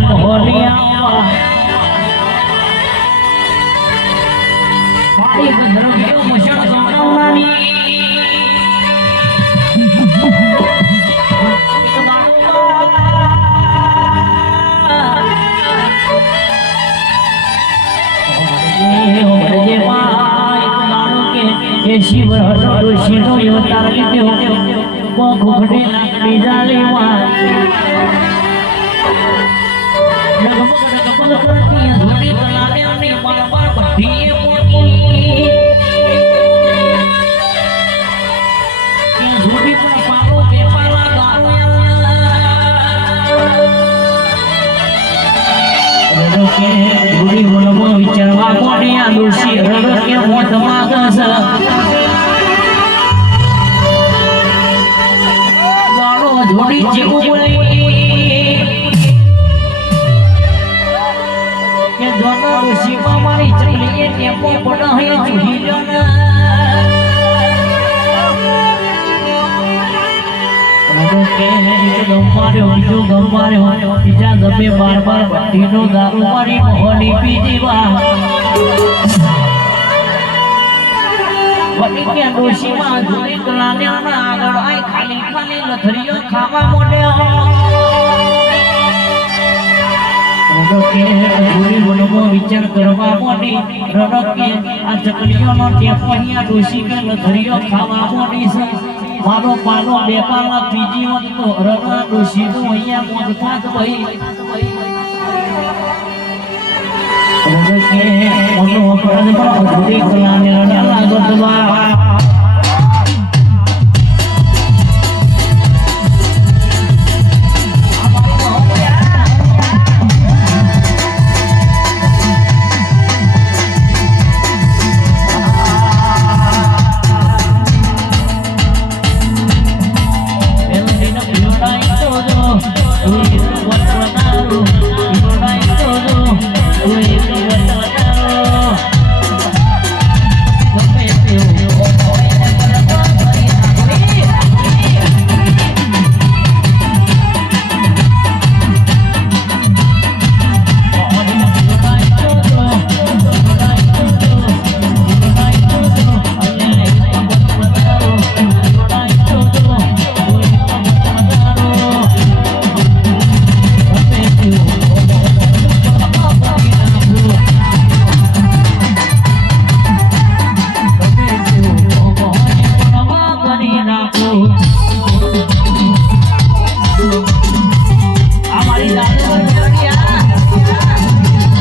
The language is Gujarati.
મારી મોહલિયા પાણી બંધરો ગયો મશળ ગામડાની શિવ ઋષિનો અવતાર લીધો ઘોઘડે લાકડી જાળીમાં ડગમગ કરતી ધૂળી કલાને અને મારમાર ભઠ્ઠીએ મોટી ધૂળી પર પાલો બેપાલા ગાળ્યા કે ધૂળી બોલવો વિચારવા કોને આ દોષી રડો કે મોત માગસ જોડી જીવું બોલી કે જોના ઋષિમાં મારી ચકલીએ ટેપો પડાહે ચૂહી ગમાર્યો બીજા ગમે બાર ભઠ્ઠીનો દારૂ મારી મોહની પીજી વા વટી ડોશીમાં ધૂળી કલાને આગળ આઈ ખાલી ખાલી લથરીઓ ખાવા મોડ્યો ધૂળી બોલવો વિચાર કરવા મોડી રડકે આ ચકલીઓનો ટેપો અહીંયા ડોશી કે લથરીઓ ખાવા મોડી છે મારો પાલો બેપાલા પીજી હોત તો રડા ડોશી તો અહીંયા મોજ થાત ભાઈ કે ઓનો અપરાધ પર ધૂળી કલાને રડા લાગત વા